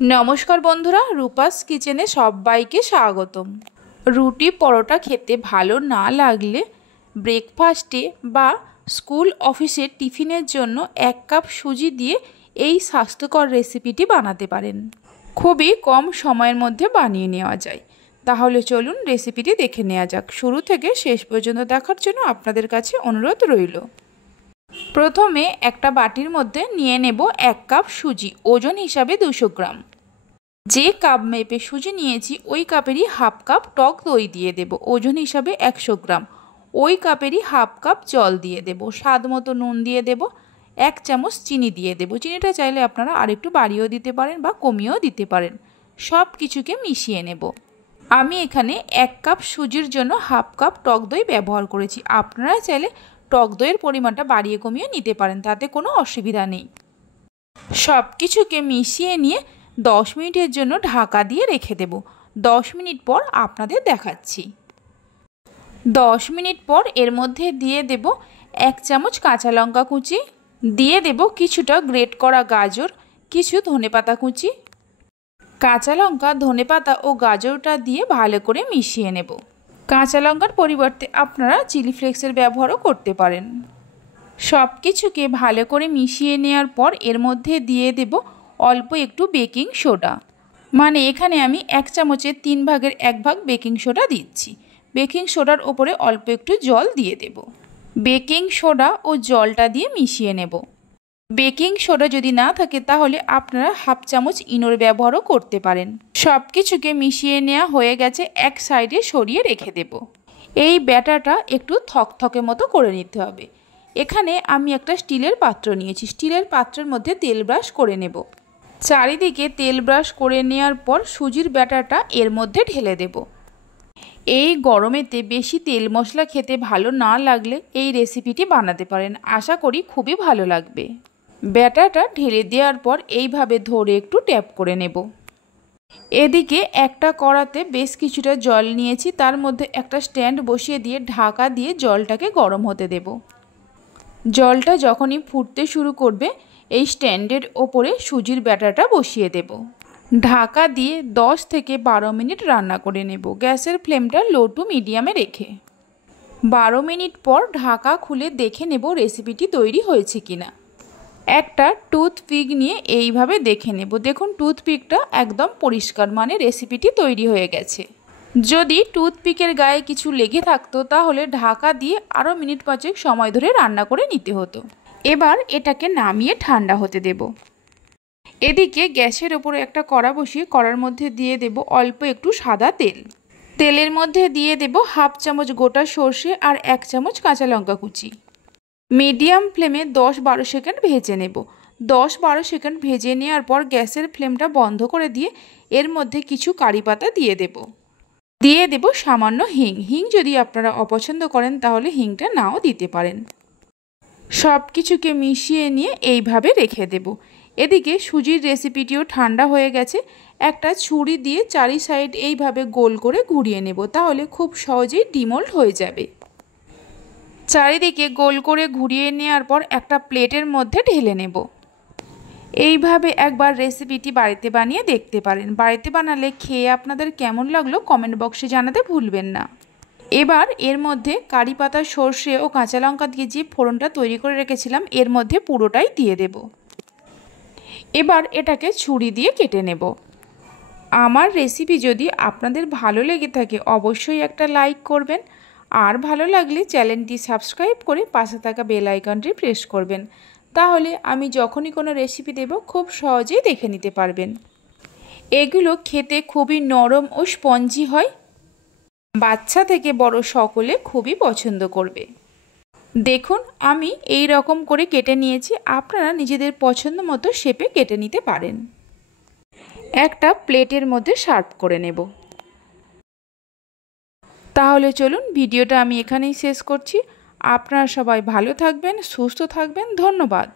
নমস্কার বন্ধুরা, রূপাস কিচেনে সবাইকে স্বাগতম। রুটি পরোটা খেতে ভালো না লাগলে ব্রেকফাস্টে বা স্কুল অফিসের টিফিনের জন্য 1 কাপ সুজি দিয়ে এই স্বাস্থ্যকর রেসিপিটি বানাতে পারেন। খুবই কম সময়ের মধ্যে বানিয়ে নেওয়া যায়। তাহলে চলুন রেসিপিটি দেখে নেওয়া যাক। শুরু থেকে শেষ পর্যন্ত দেখার জন্য আপনাদের কাছে অনুরোধ রইল। প্রথমে একটা বাটির মধ্যে নিয়ে নেব 1 কাপ সুজি, ওজন হিসাবে 200 গ্রাম। যে কাপ মেপে সুজি নিয়েছি ওই কাপেরই হাফ কাপ টক দই দিয়ে দেব, ওজন হিসাবে 100 গ্রাম। ওই কাপেরই হাফ কাপ জল দিয়ে দেব, স্বাদ মতো নুন দিয়ে দেব, 1 চামচ চিনি দিয়ে দেব। চিনিটা চাইলে আপনারা আরেকটু বাড়িয়েও দিতে পারেন বা কমিয়েও দিতে পারেন। সব কিছুকে মিশিয়ে নেব। আমি এখানে 1 কাপ সুজির জন্য হাফ কাপ টক দই ব্যবহার করেছি। আপনারা চাইলে টক দইয়ের পরিমাণটা বাড়িয়ে কমিয়ে নিতে পারেন, তাতে কোনো অসুবিধা নেই। সব কিছুকে মিশিয়ে নিয়ে 10 মিনিটের জন্য ঢাকা দিয়ে রেখে দেব। 10 মিনিট পর আপনাদের দেখাচ্ছি। 10 মিনিট পর এর মধ্যে দিয়ে দেব 1 চামচ কাঁচা লঙ্কা কুচি, দিয়ে দেব কিছুটা গ্রেট করা গাজর, কিছু ধনেপাতা কুচি। কাঁচা লঙ্কা, ধনেপাতা ও গাজরটা দিয়ে ভালো করে মিশিয়ে নেব। কাঁচা লঙ্কার পরিবর্তে আপনারা চিলি ফ্লেক্সের ব্যবহারও করতে পারেন। সব কিছুকে ভালো করে মিশিয়ে নেওয়ার পর এর মধ্যে দিয়ে দেব অল্প একটু বেকিং সোডা। মানে এখানে আমি 1 চামচের 3 ভাগের 1 ভাগ বেকিং সোডা দিচ্ছি। বেকিং সোডার ওপরে অল্প একটু জল দিয়ে দেব। বেকিং সোডা ও জলটা দিয়ে মিশিয়ে নেব। বেকিং সোডা যদি না থাকে তাহলে আপনারা হাফ চামচ ইনোর ব্যবহারও করতে পারেন। সব কিছুকে মিশিয়ে নেওয়া হয়ে গেছে, এক সাইডে সরিয়ে রেখে দেব। এই ব্যাটারটা একটু থকথকে মতো করে নিতে হবে। এখানে আমি একটা স্টিলের পাত্র নিয়েছি। স্টিলের পাত্রের মধ্যে তেল ব্রাশ করে নেব। চারিদিকে তেল ব্রাশ করে নেওয়ার পর সুজির ব্যাটারটা এর মধ্যে ঢেলে দেব। এই গরমেতে বেশি তেল মশলা খেতে ভালো না লাগলে এই রেসিপিটি বানাতে পারেন। আশা করি খুবই ভালো লাগবে। ব্যাটারটা ঢেলে দেওয়ার পর এইভাবে ধরে একটু ট্যাপ করে নেব। এদিকে একটা কড়াতে বেশ কিছুটা জল নিয়েছি, তার মধ্যে একটা স্ট্যান্ড বসিয়ে দিয়ে ঢাকা দিয়ে জলটাকে গরম হতে দেব। জলটা যখনই ফুটতে শুরু করবে এই স্ট্যান্ডের ওপরে সুজির ব্যাটারটা বসিয়ে দেব। ঢাকা দিয়ে 10 থেকে 12 মিনিট রান্না করে নেব, গ্যাসের ফ্লেমটা লো টু মিডিয়ামে রেখে। 12 মিনিট পর ঢাকা খুলে দেখে নেব রেসিপিটি তৈরি হয়েছে কিনা। একটা টুথপিক নিয়ে এইভাবে দেখে নেব। দেখুন টুথপিকটা একদম পরিষ্কার, মানে রেসিপিটি তৈরি হয়ে গেছে। যদি টুথপিকের গায়ে কিছু লেগে থাকতো তাহলে ঢাকা দিয়ে আরও মিনিট 5 সময় ধরে রান্না করে নিতে হতো। এবার এটাকে নামিয়ে ঠান্ডা হতে দেব। এদিকে গ্যাসের ওপরে একটা কড়া বসিয়ে কড়ার মধ্যে দিয়ে দেব অল্প একটু সাদা তেল। তেলের মধ্যে দিয়ে দেব হাফ চামচ গোটা সর্ষে আর 1 চামচ কাঁচা লঙ্কা কুচি। মিডিয়াম ফ্লেমে 10-12 সেকেন্ড ভেজে নেব। 10-12 সেকেন্ড ভেজে নেওয়ার পর গ্যাসের ফ্লেমটা বন্ধ করে দিয়ে এর মধ্যে কিছু কারি পাতা দিয়ে দেব। দিয়ে দেব সামান্য হিং। হিং যদি আপনারা অপছন্দ করেন তাহলে হিংটা নাও দিতে পারেন। সব কিছুকে মিশিয়ে নিয়ে এইভাবে রেখে দেব। এদিকে সুজির রেসিপিটিও ঠান্ডা হয়ে গেছে। একটা ছুরি দিয়ে চারি সাইড এইভাবে গোল করে ঘুরিয়ে নেব, তাহলে খুব সহজেই ডিমোল্ড হয়ে যাবে। চারিদিকে গোল করে ঘুরিয়ে নেওয়ার পর একটা প্লেটের মধ্যে ঢেলে নেব। এইভাবে একবার রেসিপিটি বাড়িতে বানিয়ে দেখতে পারেন। বাড়িতে বানালে খেয়ে আপনাদের কেমন লাগলো কমেন্ট বক্সে জানাতে ভুলবেন না। এবার এর মধ্যে কারি পাতা, সর্ষে ও কাঁচা লঙ্কা দিয়ে যে ফোড়নটা তৈরি করে রেখেছিলাম এর মধ্যে পুরোটাই দিয়ে দেব। এবার এটাকে ছুরি দিয়ে কেটে নেব। আমার রেসিপি যদি আপনাদের ভালো লেগে থাকে অবশ্যই একটা লাইক করবেন, আর ভালো লাগলে চ্যানেলটি সাবস্ক্রাইব করে পাশে থাকা বেল আইকনটি প্রেস করবেন। তাহলে আমি যখনই কোনো রেসিপি দেব খুব সহজেই দেখে নিতে পারবেন। এগুলো খেতে খুবই নরম ও স্পঞ্জি হয়। বাচ্চা থেকে বড় সকলে খুবই পছন্দ করবে। দেখুন আমি এই রকম করে কেটে নিয়েছি। আপনারা নিজেদের পছন্দ মতো শেপে কেটে নিতে পারেন। একটা প্লেটের মধ্যে সার্ভ করে নেব। তাহলে চলুন ভিডিওটা আমি এখানেই শেষ করছি। আপনারা সবাই ভালো থাকবেন, সুস্থ থাকবেন। ধন্যবাদ।